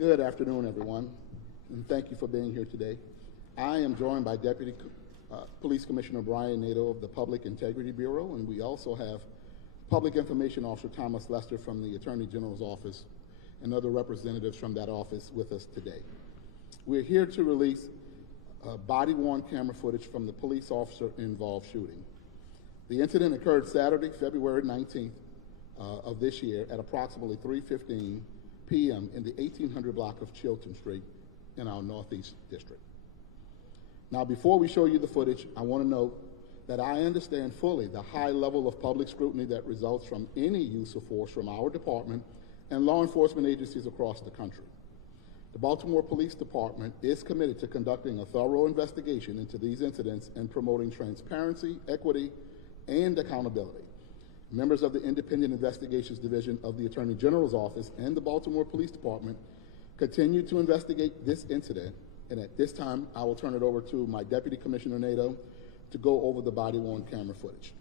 Good afternoon, everyone, and thank you for being here today. I am joined by Deputy Police Commissioner Brian Nato of the Public Integrity Bureau, and we also have Public Information Officer Thomas Lester from the Attorney General's office and other representatives from that office with us today. We're here to release body-worn camera footage from the police officer-involved shooting. The incident occurred Saturday, February 19th of this year at approximately 3:15 p.m. in the 1800 block of Chilton Street in our Northeast District. Now, before we show you the footage, I want to note that I understand fully the high level of public scrutiny that results from any use of force from our department and law enforcement agencies across the country. The Baltimore Police Department is committed to conducting a thorough investigation into these incidents and promoting transparency, equity, and accountability. Members of the Independent Investigations Division of the Attorney General's Office and the Baltimore Police Department continue to investigate this incident, and at this time, I will turn it over to my Deputy Commissioner Nato to go over the body-worn camera footage.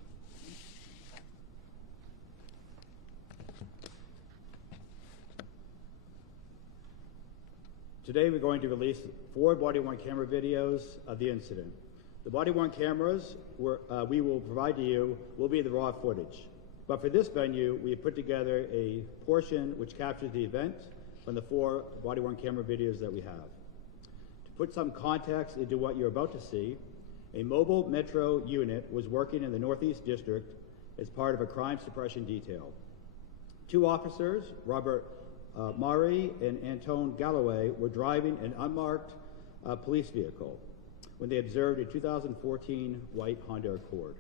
Today, we're going to release 4 body-worn camera videos of the incident. The body-worn cameras we will provide to you will be the raw footage. But for this venue, we have put together a portion which captures the event from the 4 body-worn camera videos that we have. To put some context into what you're about to see, a mobile metro unit was working in the Northeast District as part of a crime suppression detail. 2 officers, Robert Mauri and Antone Galloway, were driving an unmarked police vehicle when they observed a 2014 white Honda Accord.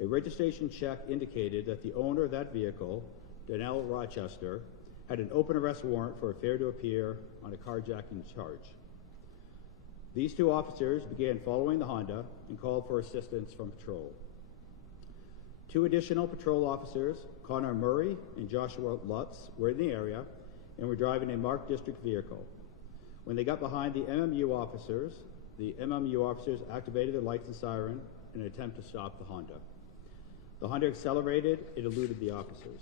A registration check indicated that the owner of that vehicle, Donnell Rochester, had an open arrest warrant for a failure to appear on a carjacking charge. These 2 officers began following the Honda and called for assistance from patrol. 2 additional patrol officers, Connor Murray and Joshua Lutz, were in the area and were driving a marked district vehicle. When they got behind the MMU officers activated their lights and siren in an attempt to stop the Honda. The Honda accelerated and eluded the officers.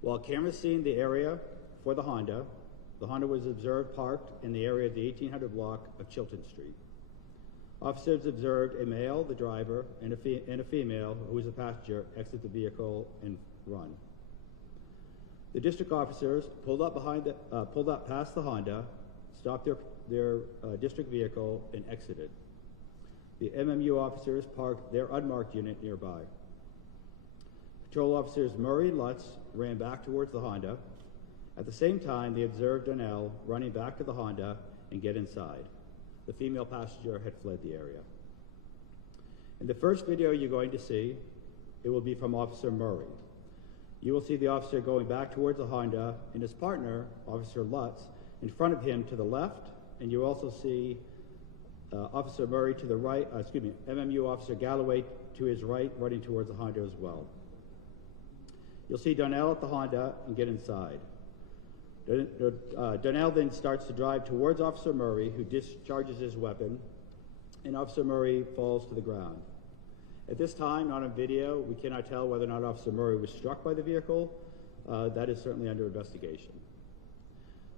While cameras seen the area for the Honda was observed parked in the area of the 1800 block of Chilton Street. Officers observed a male, the driver, and a female, who was a passenger, exit the vehicle and run. The district officers pulled up past the Honda, stopped their district vehicle, and exited. The MMU officers parked their unmarked unit nearby. Patrol officers Murray and Lutz ran back towards the Honda. At the same time, they observed Donnell running back to the Honda and get inside. The female passenger had fled the area. In the first video you're going to see, it will be from Officer Murray. You will see the officer going back towards the Honda and his partner, Officer Lutz, in front of him to the left, and you also see Officer Murray to the right, MMU Officer Galloway to his right, running towards the Honda as well. You'll see Donnell at the Honda and get inside. Donnell then starts to drive towards Officer Murray, who discharges his weapon, and Officer Murray falls to the ground. At this time, not on video, we cannot tell whether or not Officer Murray was struck by the vehicle. That is certainly under investigation.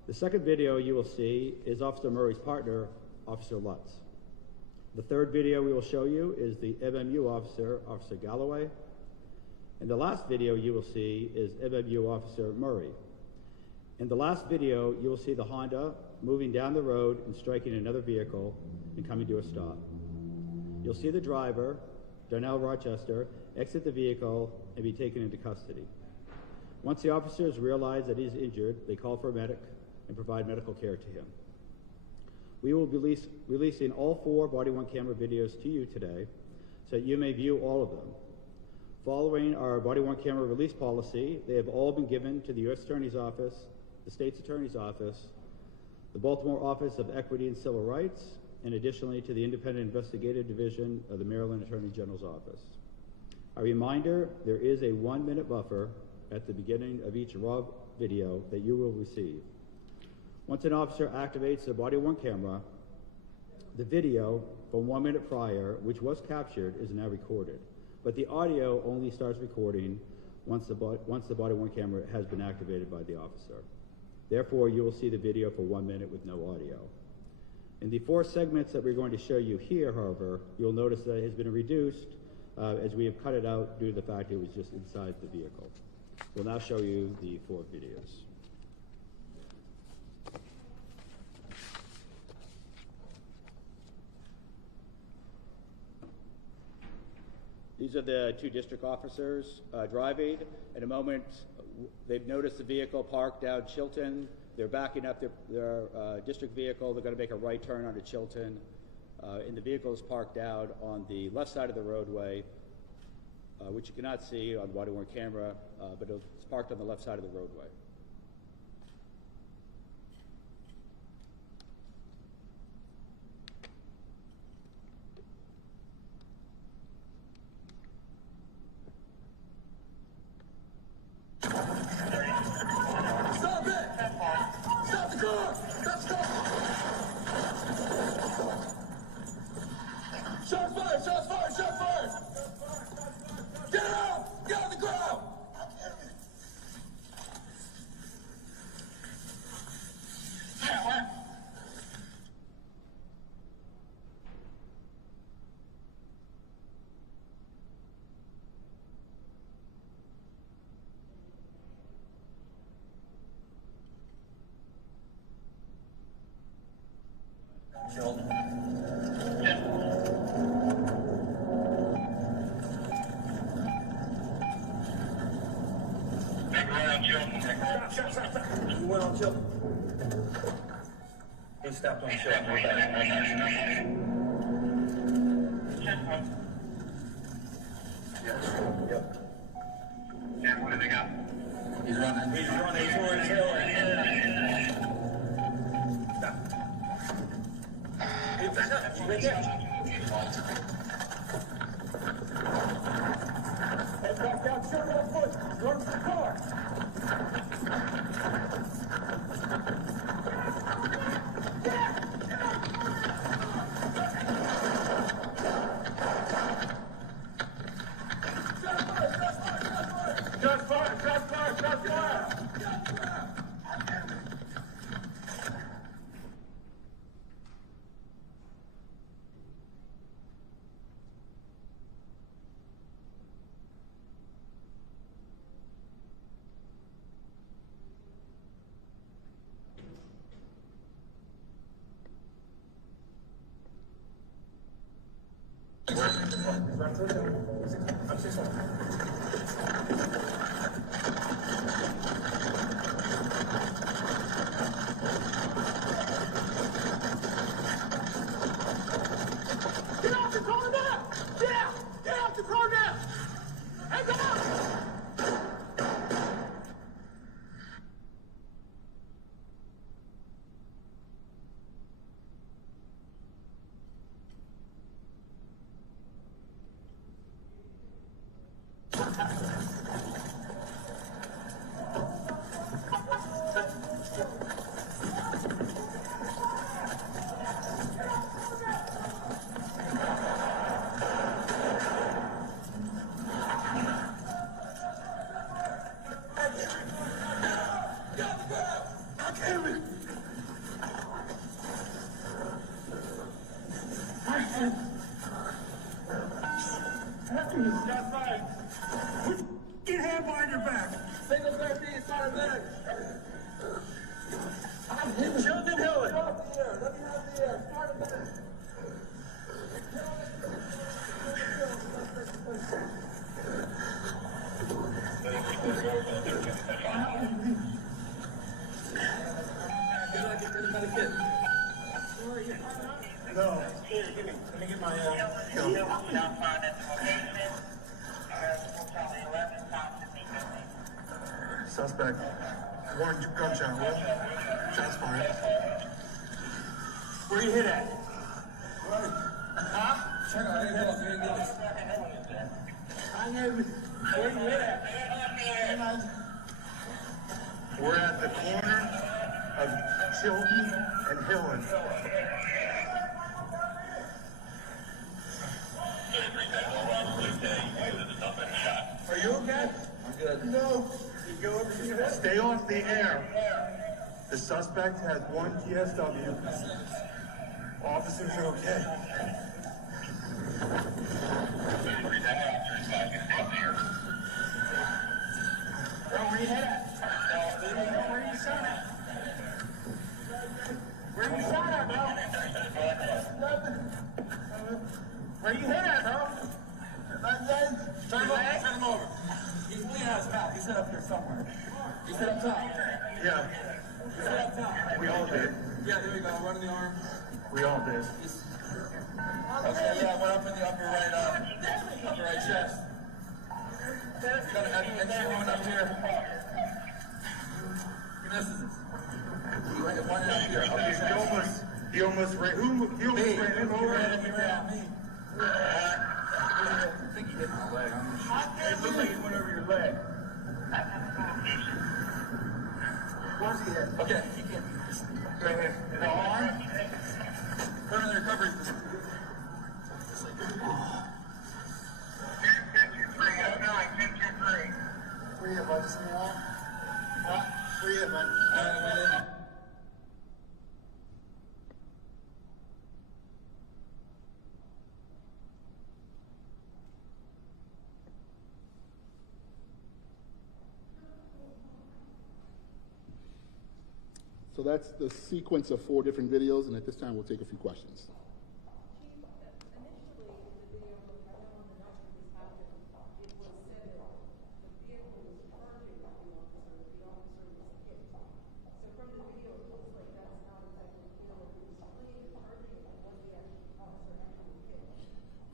The second video you will see is Officer Murray's partner, Officer Lutz. The third video we will show you is the MMU officer, Officer Galloway. And the last video you will see is MMU Officer Murray. In the last video, you will see the Honda moving down the road and striking another vehicle and coming to a stop. You'll see the driver, Donnell Rochester, exit the vehicle and be taken into custody. Once the officers realize that he's injured, they call for a medic and provide medical care to him. We will be releasing all 4 body-worn camera videos to you today so that you may view all of them. Following our body-worn camera release policy, they have all been given to the U.S. Attorney's Office, the State's Attorney's Office, the Baltimore Office of Equity and Civil Rights, and additionally to the Independent Investigative Division of the Maryland Attorney General's Office. A reminder, there is a 1-minute buffer at the beginning of each raw video that you will receive. Once an officer activates the body-worn camera, the video from 1 minute prior, which was captured, is now recorded. But the audio only starts recording once the body-worn camera has been activated by the officer. Therefore, you will see the video for 1 minute with no audio. In the 4 segments that we're going to show you here, however, you'll notice that it has been reduced as we have cut it out due to the fact it was just inside the vehicle. We'll now show you the 4 videos. These are the 2 district officers driving. In a moment, they've noticed the vehicle parked down Chilton. They're backing up their district vehicle. They're going to make a right turn onto Chilton. And the vehicle is parked out on the left side of the roadway, which you cannot see on the body-worn camera, but it's parked on the left side of the roadway. You went on Chilton. He stepped on Chilton. Yep. And what did they got? He's running towards Hill. Right there. Head back down, turn on foot. Run for the car. Get hand behind your back. Single back to inside of that. Children Hill. Let me have the air. Start a minute. No. Here, give me. Let me get my Suspect. One gunshot wound. Shots fired. Where you hit at? Right. Huh? Check out where you hit at? We're at the corner of Chilton and Hillen. Are you okay? I'm good. No. You go over to your head. Stay off the air. The suspect has one PSW. Officers are okay. Where you hit at? Where you shot at? Where you shot at, bro? Where you hit at, bro? Turn him over. He's leaning on his back. He's hit up here somewhere. He's hit up top. Yeah, He's hit up top. we all did. Yeah, there we go. One in the arm. We all did. Okay, yeah, one up in the upper right chest. Got an extra one up here. He misses it. One up here. He almost ran him over. He ran at me. I think he hit my leg. It looked like he went over your leg. Where's he at? Okay, he can't be this. Right here. In the arm? Put him in the recovery. Where you at, bud? Just in the arm? Where you at, bud? So that's the sequence of 4 different videos, and at this time we'll take a few questions.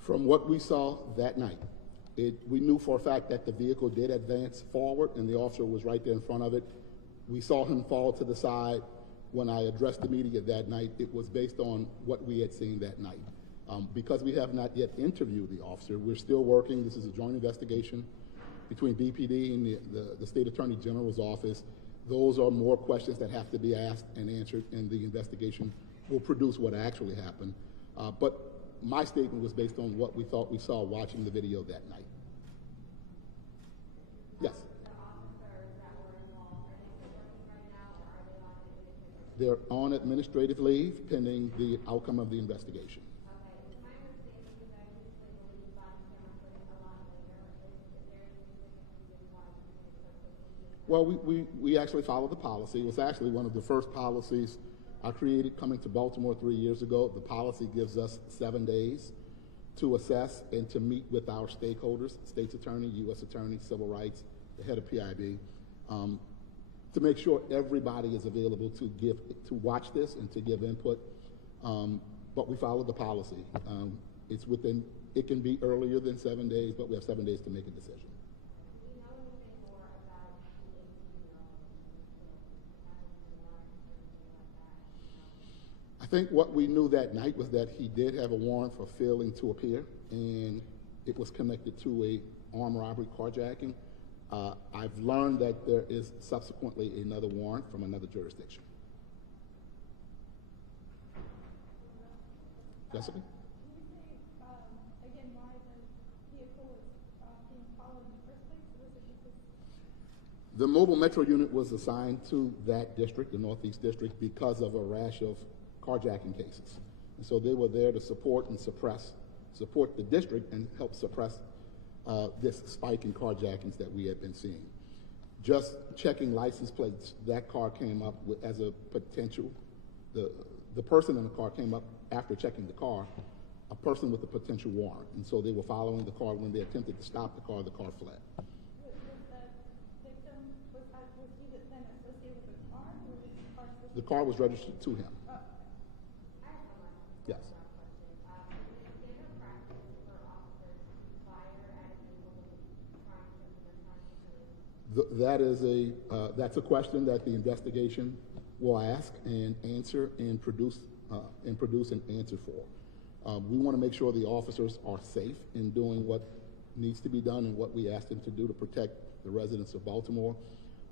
From what we saw that night, we knew for a fact that the vehicle did advance forward and the officer was right there in front of it. We saw him fall to the side. When I addressed the media that night, it was based on what we had seen that night. Because we have not yet interviewed the officer, we're still working. This is a joint investigation between BPD and the State Attorney General's office. Those are more questions that have to be asked and answered, and the investigation will produce what actually happened. But my statement was based on what we thought we saw watching the video that night. Yes. They're on administrative leave pending the outcome of the investigation. Well, we actually followed the policy. It was actually one of the first policies I created coming to Baltimore 3 years ago. The policy gives us 7 days to assess and to meet with our stakeholders, state's attorney, U.S. attorney, civil rights, the head of PIB, to make sure everybody is available to watch this and to give input. But we followed the policy. It can be earlier than 7 days, but we have 7 days to make a decision. I think what we knew that night was that he did have a warrant for failing to appear, and it was connected to a armed robbery carjacking. I've learned that there is subsequently another warrant from another jurisdiction. Jessica? Can you say again why the vehicle was being followed in the first place? Or was it because The mobile metro unit was assigned to that district, the Northeast District, because of a rash of carjacking cases. And so they were there to support the district and help suppress this spike in carjackings that we had been seeing. Just checking license plates, that car came up as a potential, the person in the car came up after checking the car, a person with a potential warrant. And so they were following the car. When they attempted to stop the car fled. was the victim, was he then associated with the car, or was the car supposed The car was registered to him. Yes. That's a question that the investigation will ask and answer and produce an answer for. We want to make sure the officers are safe in doing what needs to be done and what we asked them to do to protect the residents of Baltimore.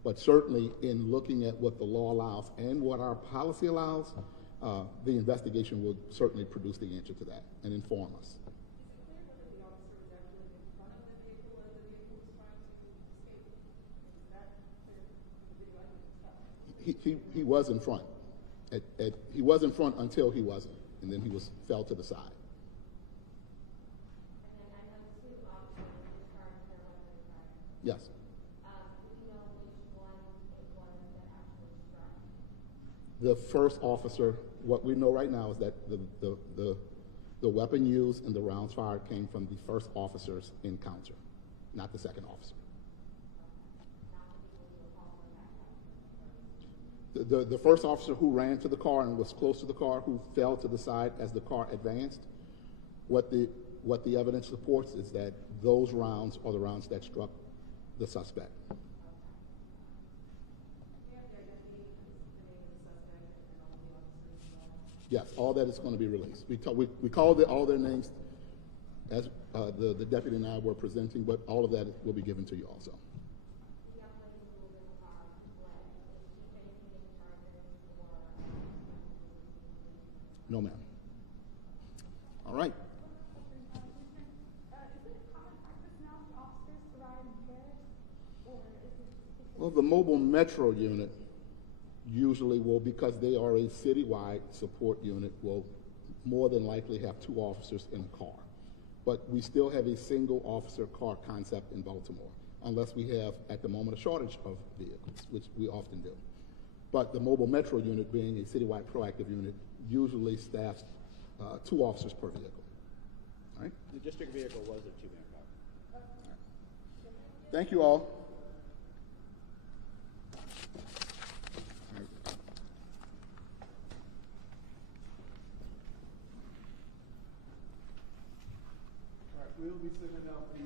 But certainly in looking at what the law allows and what our policy allows, the investigation will certainly produce the answer to that and inform us. he was in front. He was in front until he wasn't, and then he fell to the side. And then I know two officers discharged their weapons, right? Yes. Do you know which one it was that actually struck? The first officer, what we know right now is that the weapon used and the rounds fired came from the first officer's encounter, not the second officer. The first officer who ran to the car and was close to the car, who fell to the side as the car advanced, what the evidence supports is that those rounds are the rounds that struck the suspect. Yes, all that is going to be released. We called all their names as the deputy and I were presenting, but all of that will be given to you also. No, ma'am. All right. Is it common practice now for officers to ride in pairs, or is it? Well, the mobile metro unit usually will, because they are a citywide support unit, will more than likely have two officers in a car. But we still have a single officer car concept in Baltimore, unless we have, at the moment, a shortage of vehicles, which we often do. But the mobile metro unit, being a citywide proactive unit, usually staffs 2 officers per vehicle. All right? The district vehicle was a 2-man car. Thank you all. All right, we'll be sending out the